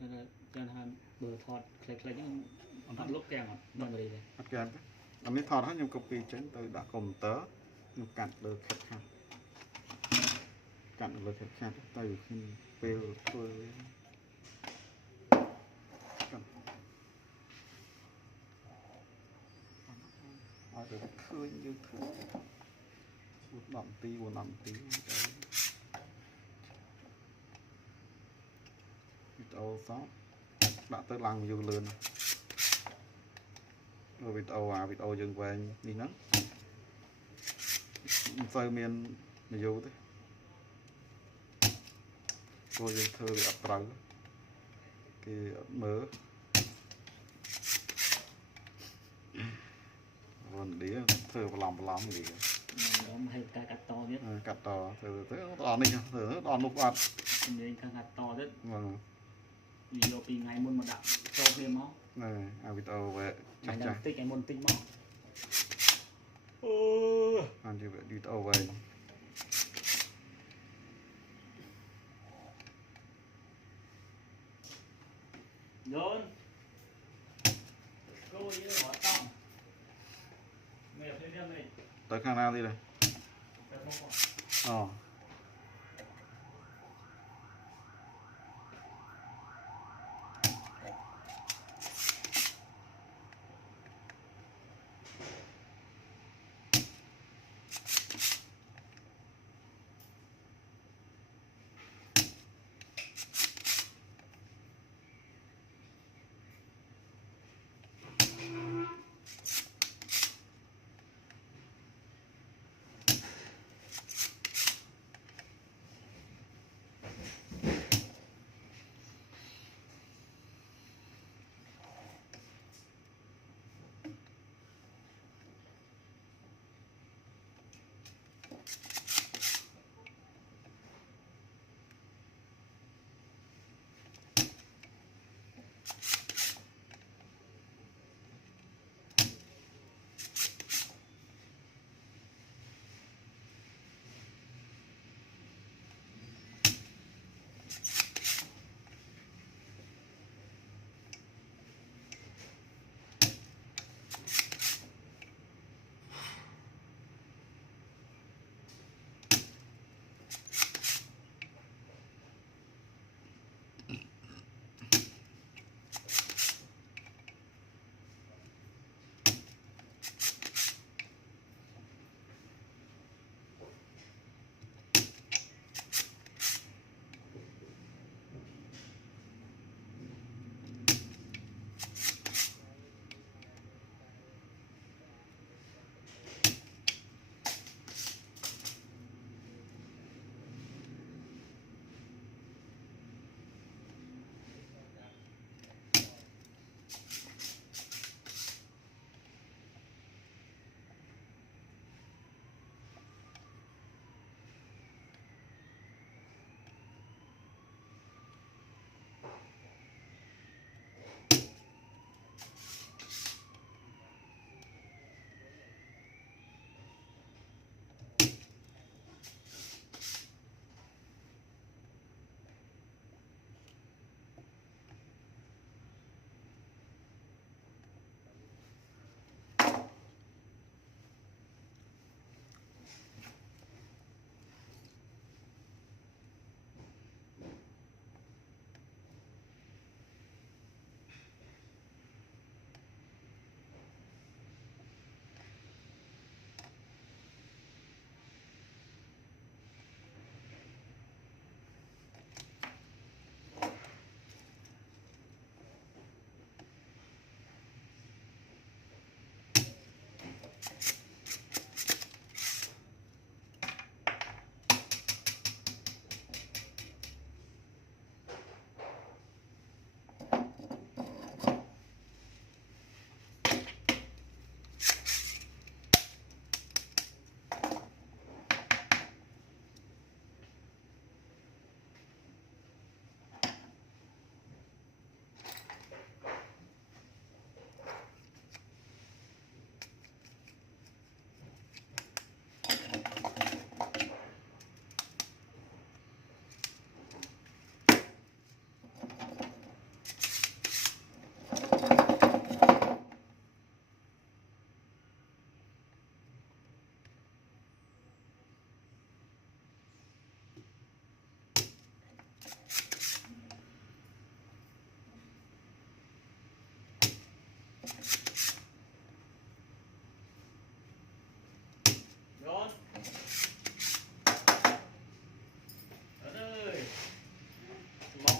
cho nên bờ thọt khay những thọt lúc kèm nó mà đi đây kèm anh ấy thọt hết nhưng copy tránh tôi đã cùng tớ nhưng cắt được khách hàng cắt được khách hàng từ khi về tôi được khơi như thế một năm tí video sáu đã tới lăng vô lươn rồi video dừng về đi nắng phơi miền vô thế rồi dừng thơ bị ập trắng cái mớ còn đĩa thơ lòng gì hay cắt to biết cắt to thơ to này thơ to lúc ăn nên thằng cắt to đấy vâng video pin ngày muốn mà đặt cho thêm máu này video về chắc chắn tích cái môn tinh máu ăn như vậy video về rồi cô như họ xong mẹ thấy đem này tới khang nào đi đây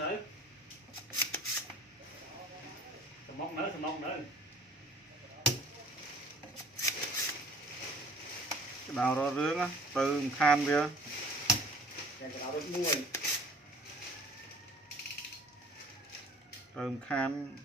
nữa sầm mông nữa cái đào đó rướng á từ khan kia cái đào rất muối từ khan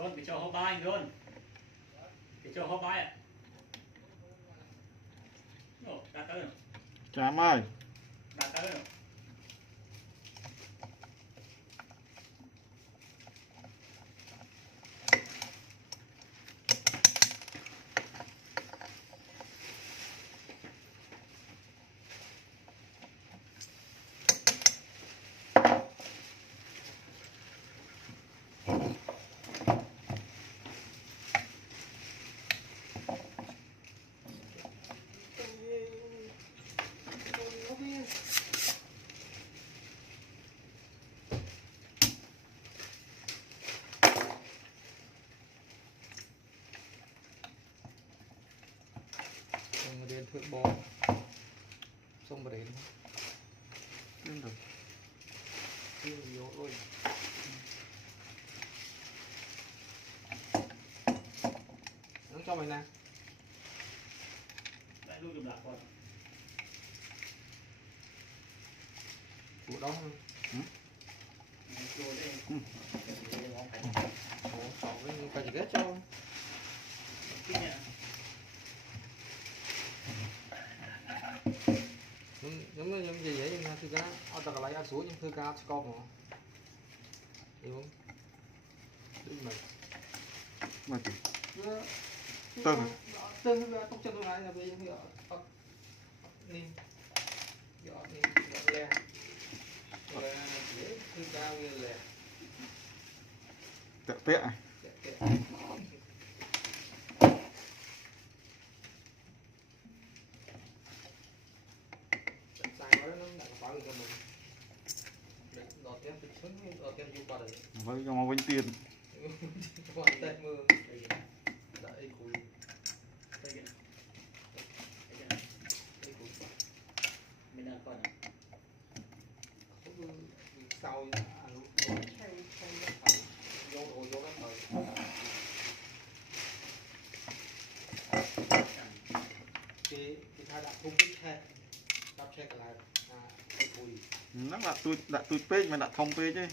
luôn cái cho hộp bài luôn cái cho hộp bài ạ đặt tới rồi chám ơi đặt tới rồi Điền thượng bò xong bể Đứng được. tiêu yếu ơi nó cho mày nè lại luôn chụp lại con của đó không rồi đây ủa cậu với phải chỉ ghét cho kinh nhận giống gì vậy nhưng thư cá ở tầng lấy ăn xuống nhưng thư cá con mà hiểu không đúng mày mà chỉ tương tương tóc chân tôi này là vì nín giọt nín giọt le dễ thư cá như là tẹo tẹo với cho mà vinh tiền mình đang còn sau vô cái thời cái thay đặt không biết xe đắp xe cả lại cái cùi nó đã tụi pê mà đã thông pê chứ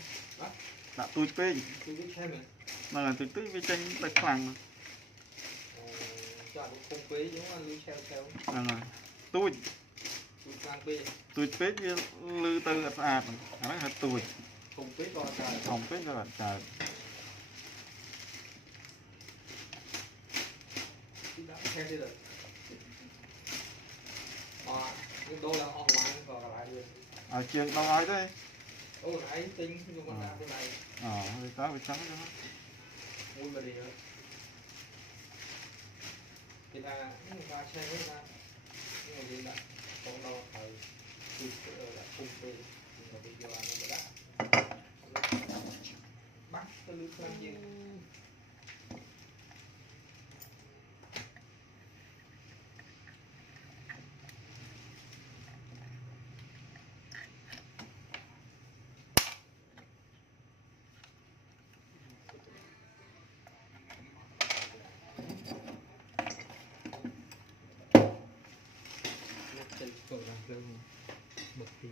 đã tụi pê tôi biết xe mình mà là tụi với tranh tài khoản cho cũng không quý giống anh lưu theo mà tụi sang pê tụi pê như lư tư là sạch nó là tụi không quý con trời không pê các bạn trời đắp xe đi được nhưng tôi là online còn lại được ở trường đâu nói đấy nãy tính nhưng mà làm cái này thì có bị trắng cho nó mua về đi nữa thì là những người ta xe với ta nhưng mà gì là còn đâu phải là không phê nhưng mà bây giờ nó đã bắt cái lưới làm gì cậu làm lương bật tiền